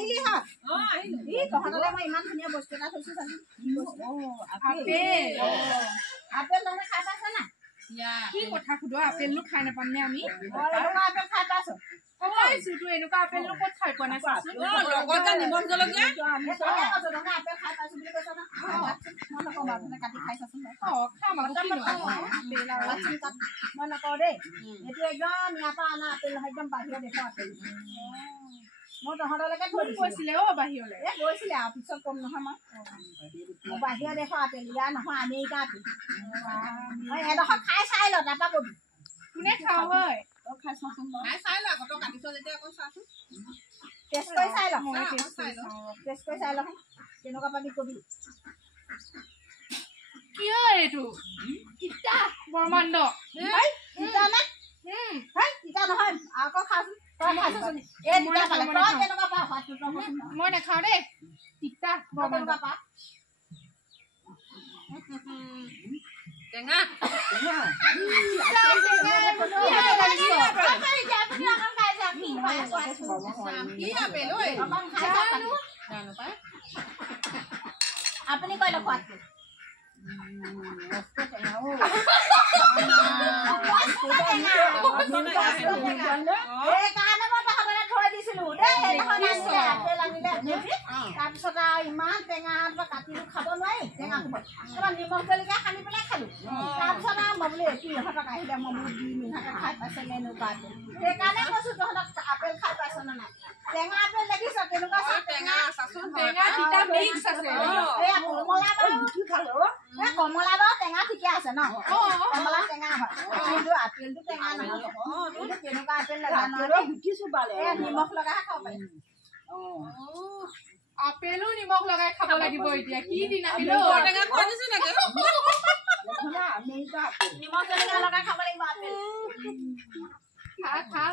আহিলি হত ই তহঁতলে মই ইমান ধুনীয়া বস্তু এটা থৈছো চাচোন আপেল তহঁতে খাই পাইছ না কি কথা সুধো আপেলনো খাই নাপাম নে আমি আপেল খাই পাইছ পাইছো এনেকুৱা আপেলনো ক'ত খাই পোৱা নাই চাচোন লগতে নিমখ জলকীয়া আপেল খাই পাইছো বুলি কৈছ না মই নকওঁ বাৰু কাটি খাই চাচোন খাম আকৌ মই নকওঁ দেই এইটো একদম ইয়াৰ পৰা অনা আপেল নহয় একদম বাহিৰৰ দেশৰ আপেল মই তহঁতলৈকে থৈ কৈছিলে বাহিৰলৈ গৈছিলে আৰু পিছত কম নহয় মই বাহিৰৰ দেশৰ আপেল ইয়াৰ নহয় আমেৰিকা আপেল মই এডোখৰ খাই চাই ল তাৰপৰা কবি কোনে খাওঁ হয় খাই চাচোন চাই ল আকৌ কাটিছ যেতিয়া আকৌ চাচোন টেষ্ট কৰি চাই ল টেষ্ট কৰি চাই ল কেনেকুৱা পাবি কবি কি হয় এইটো তিতা ব্ৰহ্মাণ্ড তিতা নে তিতা নহয় আকৌ খাচোন মই নাখাওঁ দেই তিতা টেঙা আপুনি কৈ লওক তাৰপিছত আৰু ইমান টেঙা কাটিলো খাব নোৱাৰি টেঙা সোপাই নিমখ জলকীয়া সানি পেলাই খালো তাৰপিছত আৰু মই বোলো কি ইহঁতক আহিলে মই বোলো দি ইহঁতে খাই পাইছে নে এনেকুৱা আপেল সেইকাৰণে কৈছো তহঁতক আপেল খাই পাইছ নে নাই টেঙা আপেল দেখিছ কেনেকুৱা টেঙা চাচোন তিতা মিক্স আছে কমলা বাৰু কমলা বাৰু টেঙা ঠিকে আছে ন কমলা টেঙা হয় কিন্তু আপেলটো টেঙা নহয় কেনেকুৱা আপেল লগা নহয় নিমখ লগাই খাব পাৰি আপেলো নিমখ লগাই খাব লাগিব এতিয়া কি দিন আহিলো টেঙা খোৱা দিছে নেকি নিমখ জলকীয়া লগাই খাব লাগিব আপেল খা